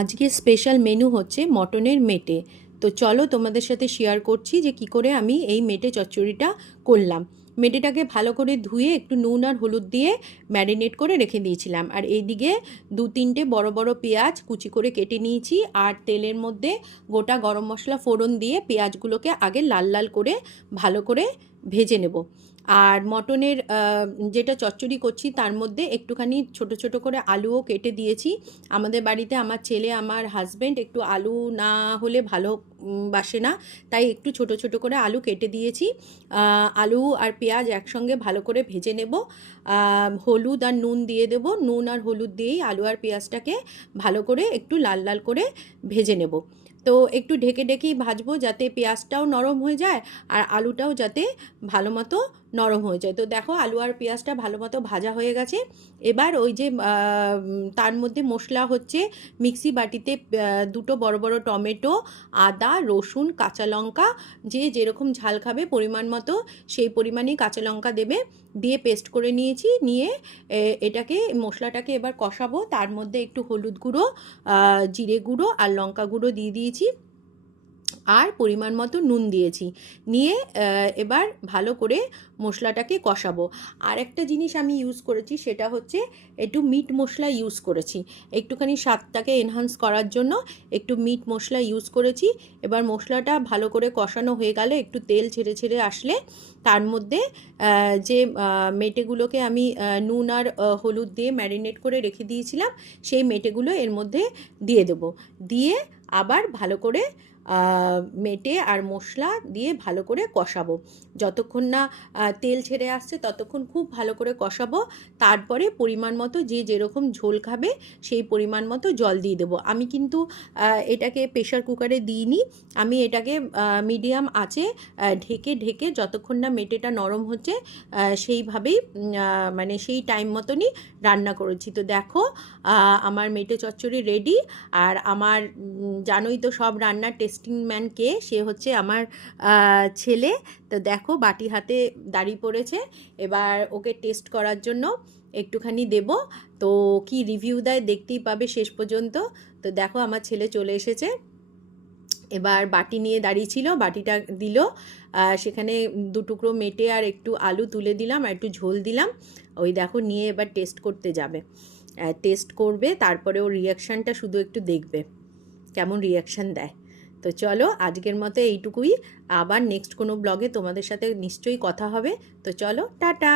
আজকে special menu হচ্ছে মটনের মেটে। তো চলো তোমাদের সাথে শেয়ার করছি যে কি করে আমি এই মেটে চচ্চড়িটা করলাম। মেটেটাকে ভালো করে ধুয়ে একটু নুন আর হলুদ দিয়ে ম্যারিনেট করে রেখে দিয়েছিলাম। আর এইদিকে 2-3টে বড় বড় পেঁয়াজ কুচি করে কেটে নিয়েছি। আর তেলের মধ্যে গোটা গরম মশলা ফোড়ন দিয়ে পেঁয়াজগুলোকে আগে লাল লাল করে ভালো করে ভেজে নেব। আর মটনের যেটা চচ্চড়ি করছি তার মধ্যে একটুখানি ছোট ছোট করে আলুও কেটে দিয়েছি। আমাদের বাড়িতে আমার ছেলে আমার হাজব্যান্ড একটু আলু না হলে ভালো বাসে না, তাই একটু ছোট ছোট করে আলু কেটে দিয়েছি। আলু আর পেঁয়াজ একসঙ্গে ভালো করে ভেজে নেব। হলুদ আর নুন দিয়ে দেব। নুন আর হলুদ দিয়েই আলু আর পেঁয়াজটাকে ভালো করে একটু লাল লাল করে ভেজে নেব। তো একটু ঢেকে ঢেকেই ভাজবো যাতে পেঁয়াজটাও নরম হয়ে যায় আর আলুটাও যাতে ভালো মতো নরম হয়ে যায়। তো দেখো আলু আর পেঁয়াজটা ভালো মতো ভাজা হয়ে গেছে। এবার ওই যে তার মধ্যে মশলা হচ্ছে মিক্সি বাটিতে 2টো বড় বড় টমেটো, আদা, রসুন, কাঁচা লঙ্কা, যে যেরকম ঝাল খাবে পরিমাণ মতো সেই পরিমাণেই কাঁচা লঙ্কা দেবে, দিয়ে পেস্ট করে নিয়েছি। নিয়ে এটাকে মশলাটাকে এবার কষাবো। তার মধ্যে একটু হলুদ গুঁড়ো, জিরে গুঁড়ো আর লঙ্কা গুঁড়ো দিয়ে দিয়েছি, আর পরিমাণ মতো নুন দিয়েছি। নিয়ে এবার ভালো করে মশলাটাকে কষাবো। আর একটা জিনিস আমি ইউজ করেছি, সেটা হচ্ছে একটু মিট মশলা ইউজ করেছি, একটুখানি স্বাদটাকে এনহান্স করার জন্য একটু মিট মশলা ইউজ করেছি। এবার মশলাটা ভালো করে কষানো হয়ে গেলে একটু তেল ছেড়ে ছেড়ে আসলে তার মধ্যে যে মেটেগুলোকে আমি নুন আর হলুদ দিয়ে ম্যারিনেট করে রেখে দিয়েছিলাম সেই মেটেগুলো এর মধ্যে দিয়ে দেবো। দিয়ে আবার ভালো করে মেটে আর মশলা দিয়ে ভালো করে কষাবো। যতক্ষণ না তেল ছেড়ে আসছে ততক্ষণ খুব ভালো করে কষাবো। তারপরে পরিমাণ মতো যে যেরকম ঝোল খাবে সেই পরিমাণ মতো জল দিয়ে দেবো। আমি কিন্তু এটাকে প্রেশার কুকারে দিইনি, আমি এটাকে মিডিয়াম আঁচে ঢেকে ঢেকে যতক্ষণ না মেটেটা নরম হচ্ছে সেইভাবেই মানে সেই টাইম মতনই রান্না করেছি। তো দেখো আমার মেটে চচ্চড়ি রেডি। আর আমার জানোই তো সব রান্নার টেস্টিং ম্যান কে, সে হচ্ছে আমার ছেলে। তো দেখো বাটি হাতে দাঁড়িয়ে পড়েছে, এবার ওকে টেস্ট করার জন্য একটুখানি দেব। তো কি রিভিউ দেয় দেখতেই পাবে শেষ পর্যন্ত। তো দেখো আমার ছেলে চলে এসেছে, এবার বাটি নিয়ে দাঁড়িয়ে ছিল, বাটিটা দিল, সেখানে 2 টুকরো মেটে আর একটু আলু তুলে দিলাম আর একটু ঝোল দিলাম। ওই দেখো নিয়ে এবার টেস্ট করতে যাবে, টেস্ট করবে, তারপরে ওর রিয়াকশানটা শুধু একটু দেখবে কেমন রিয়াকশান দেয়। তো চলো আজকের মতো এইটুকুই, আবার নেক্সট কোনো ব্লগে তোমাদের সাথে নিশ্চয়ই কথা হবে। তো চলো টাটা।